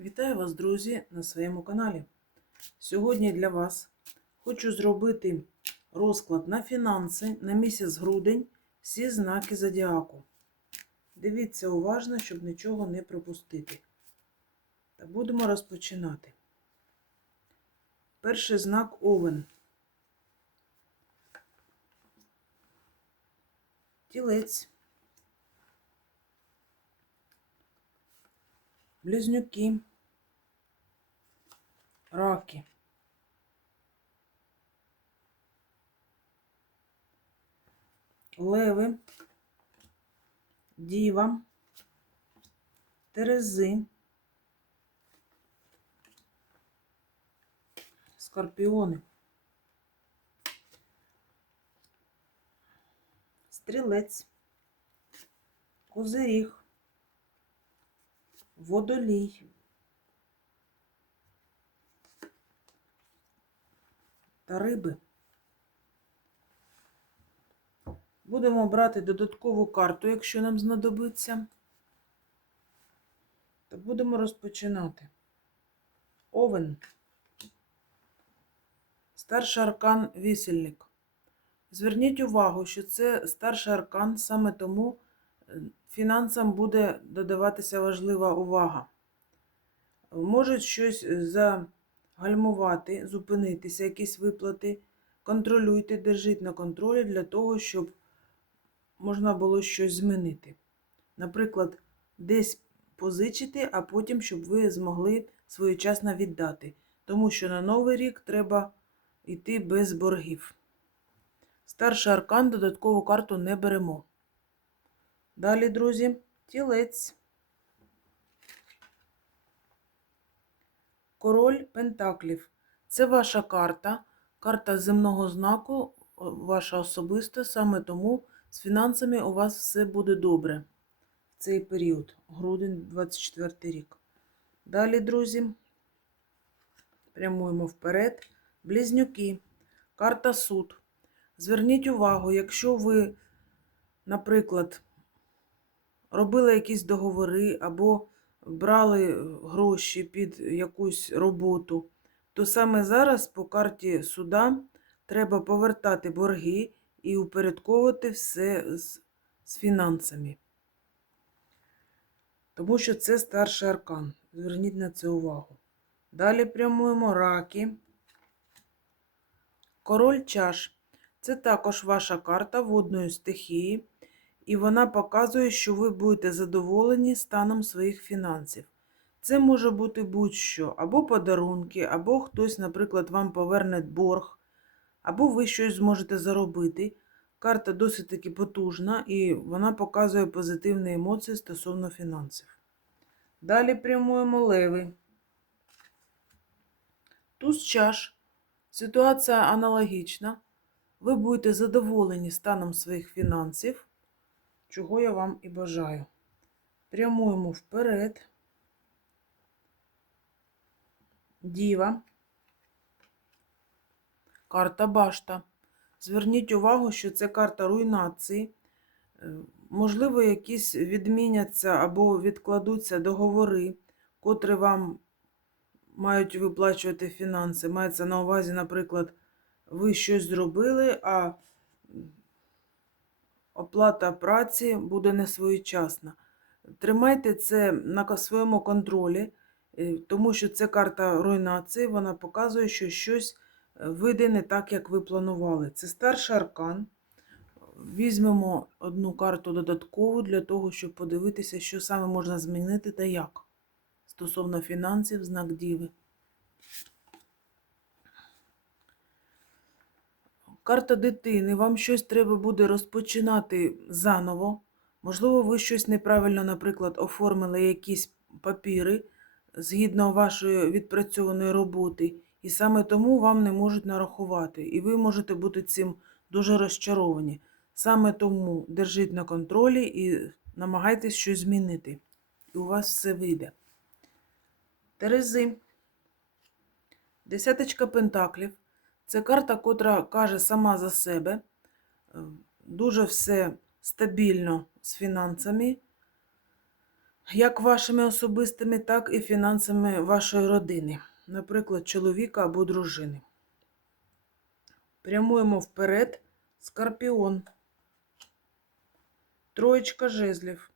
Вітаю вас, друзі, на своєму каналі. Сьогодні для вас хочу зробити розклад на фінанси на місяць грудень, всі знаки зодіаку. Дивіться уважно, щоб нічого не пропустити. Та будемо розпочинати. Перший знак Овен. Тілець. Близнюки. Раки. Леви. Діва. Терези. Скорпіони. Стрілець. Козиріг. Водолій. Та риби. Будемо брати додаткову карту, якщо нам знадобиться. Та будемо розпочинати. Овен. Старший аркан вісельник. Зверніть увагу, що це старший аркан, саме тому е, фінансам буде додаватися важлива увага. Можуть щось загальмувати, зупинитися, якісь виплати. Контролюйте, держіть на контролі для того, щоб можна було щось змінити. Наприклад, десь позичити, а потім, щоб ви змогли своєчасно віддати. Тому що на Новий рік треба йти без боргів. Старший аркан додаткову карту не беремо. Далі, друзі, тілець. Король Пентаклів. Це ваша карта, карта земного знаку, ваша особиста, саме тому з фінансами у вас все буде добре в цей період, грудень 24 рік. Далі, друзі, прямуємо вперед. Близнюки. Карта суд. Зверніть увагу, якщо ви, наприклад, робили якісь договори або брали гроші під якусь роботу, то саме зараз по карті суда треба повертати борги і упорядковувати все з, з фінансами. Тому що це старший аркан. Зверніть на це увагу. Далі прямуємо раки. Король чаш. Це також ваша карта водної стихії, і вона показує, що ви будете задоволені станом своїх фінансів. Це може бути будь-що, або подарунки, або хтось, наприклад, вам поверне борг, або ви щось зможете заробити. Карта досить таки потужна і вона показує позитивні емоції стосовно фінансів. Далі прямуємо леви. Туз чаш. Ситуація аналогічна. Ви будете задоволені станом своїх фінансів, чого я вам і бажаю. Прямуємо вперед. Діва. Карта башта. Зверніть увагу, що це карта руйнації. Е, Можливо, якісь відміняться або відкладуться договори, котрі вам мають виплачувати фінанси. Мається на увазі, наприклад, ви щось зробили, а оплата праці буде несвоєчасна. Тримайте це на своєму контролі, е, тому що це карта руйнації, вона показує, що щось вийде не так, як ви планували. Це старший аркан. Візьмемо одну карту додаткову для того, щоб подивитися, що саме можна змінити та як. Стосовно фінансів, знак Діви. Карта дитини. Вам щось треба буде розпочинати заново. Можливо, ви щось неправильно, наприклад, оформили якісь папіри згідно вашої відпрацьованої роботи, і саме тому вам не можуть нарахувати. І ви можете бути цим дуже розчаровані. Саме тому держіть на контролі і намагайтесь щось змінити. І у вас все вийде. Терези. Десяточка пентаклів. Це карта, котра каже сама за себе. Дуже все стабільно з фінансами. як вашими особистими, так і фінансами вашої родини, наприклад, чоловіка або дружини. Прямуємо вперед. Скорпіон. Троєчка жезлів.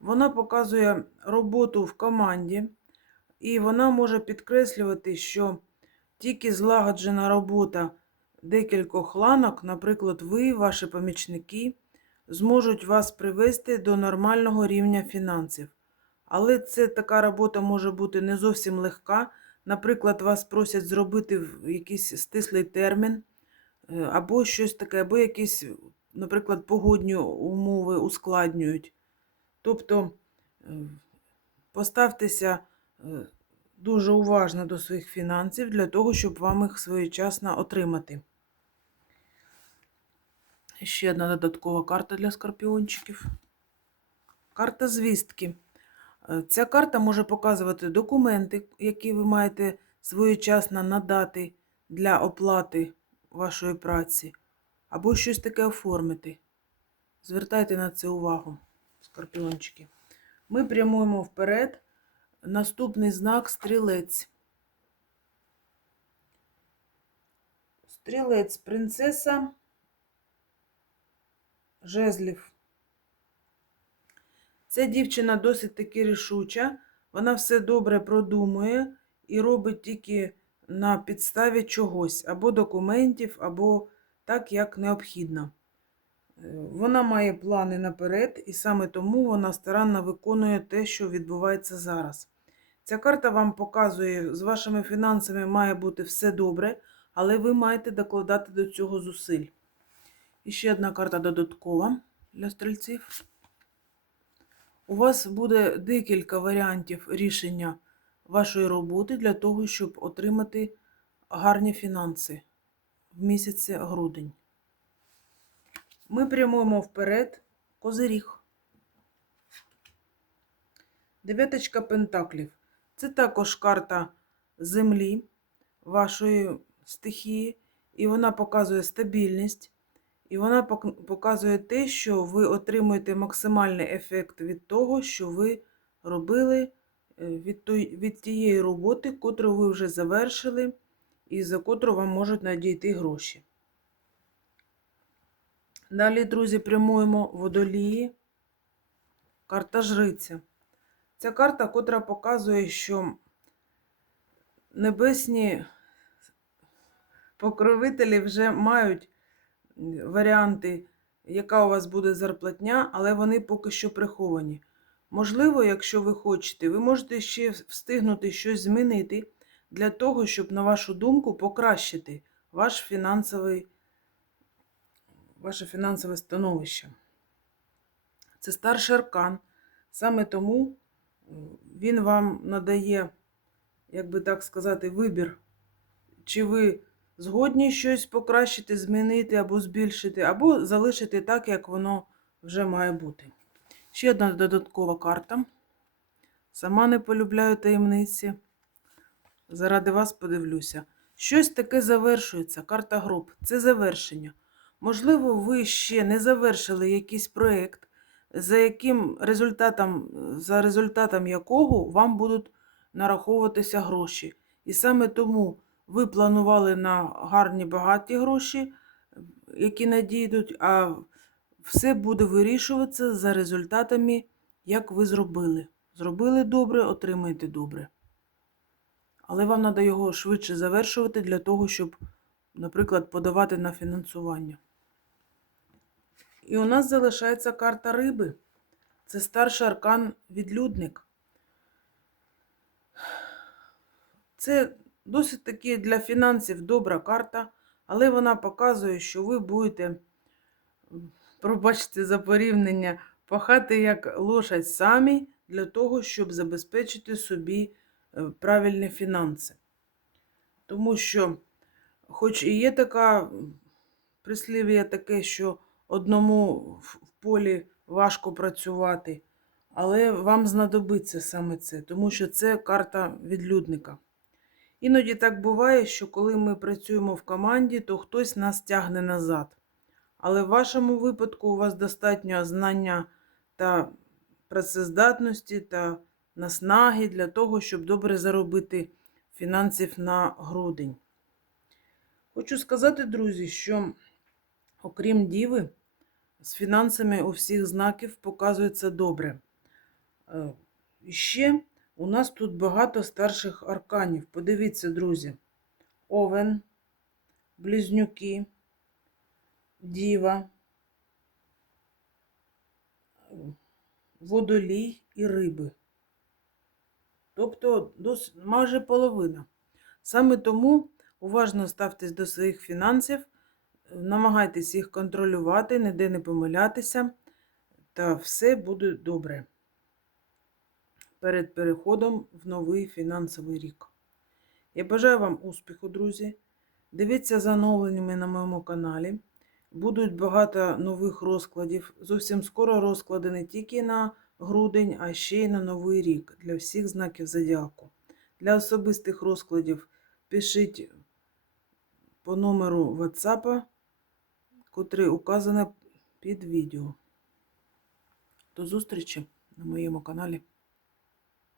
Вона показує роботу в команді, і вона може підкреслювати, що тільки злагоджена робота декількох ланок, наприклад, ви, ваші помічники, зможуть вас привести до нормального рівня фінансів. Але це така робота може бути не зовсім легка. Наприклад, вас просять зробити якийсь стислий термін, е, або щось таке, або якісь, наприклад, погодні умови ускладнюють. Тобто е, поставтеся е, дуже уважно до своїх фінансів для того, щоб вам їх своєчасно отримати. Ще одна додаткова карта для скорпіончиків. Карта звістки. Е, Ця карта може показувати документи, які ви маєте своєчасно надати для оплати вашої праці, або щось таке оформити. Звертайте на це увагу, скорпіончики. Ми прямуємо вперед. Наступний знак стрілець. Стрілець, принцеса жезлів. Ця дівчина досить таки рішуча, вона все добре продумує і робить тільки на підставі чогось, або документів, або так, як необхідно. Е, Вона має плани наперед, і саме тому вона старанно виконує те, що відбувається зараз. Ця карта вам показує, з вашими фінансами має бути все добре, але ви маєте докладати до цього зусиль. І ще одна карта додаткова для стрільців. У вас буде декілька варіантів рішення вашої роботи для того, щоб отримати гарні фінанси в місяці грудень. Ми прямуємо вперед козиріг. Дев'яточка пентаклів. Це також карта землі вашої стихії, і вона показує стабільність. І вона показує те, що ви отримуєте максимальний ефект від того, що ви робили е, від, той, від тієї роботи, котру ви вже завершили, і за котру вам можуть надійти гроші. Далі, друзі, прямуємо водолії. Карта жриця. Ця карта, котра показує, що небесні покровителі вже мають варіанти, яка у вас буде зарплатня, але вони поки що приховані. Можливо, якщо ви хочете, ви можете ще встигнути щось змінити для того, щоб, на вашу думку, покращити ваш фінансовий, ваше фінансове становище. Це старший аркан. Саме тому він вам надає, як би так сказати, вибір, чи ви згодні щось покращити, змінити або збільшити, або залишити так, як воно вже має бути. Ще одна додаткова карта. Сама не полюбляю таємниці. Заради вас подивлюся. Щось таке завершується. Карта гроб. Це завершення. Можливо, ви ще не завершили якийсь проєкт, за яким результатом, за результатом якого вам будуть нараховуватися гроші. І саме тому ви планували на гарні багаті гроші, які надійдуть, а все буде вирішуватися за результатами, як ви зробили. Зробили добре, отримаєте добре. Але вам треба його швидше завершувати для того, щоб, наприклад, подавати на фінансування. І у нас залишається карта риби. Це старший аркан відлюдник. Це досить таки для фінансів добра карта, але вона показує, що ви будете, пробачте за порівняння, пахати як лошадь самі для того, щоб забезпечити собі е, правильні фінанси. Тому що, хоч і є така прислів'я таке, що одному в полі важко працювати, але вам знадобиться саме це, тому що це карта відлюдника. Іноді так буває, що коли ми працюємо в команді, то хтось нас тягне назад. Але в вашому випадку у вас достатньо знання та працездатності та наснаги для того, щоб добре заробити фінансів на грудень. Хочу сказати, друзі, що окрім діви, з фінансами у всіх знаків показується добре. Е, і Ще у нас тут багато старших арканів. Подивіться, друзі. Овен, близнюки, діва, водолій і риби. Тобто майже половина. Саме тому уважно ставтесь до своїх фінансів, намагайтесь їх контролювати, ніде не помилятися, та все буде добре перед переходом в новий фінансовий рік. Я бажаю вам успіху, друзі. Дивіться за оновленнями на моєму каналі. Будуть багато нових розкладів. Зовсім скоро розклади не тільки на грудень, а ще й на новий рік для всіх знаків зодіаку. Для особистих розкладів пишіть по номеру WhatsApp, котрий указано під відео. До зустрічі на моєму каналі.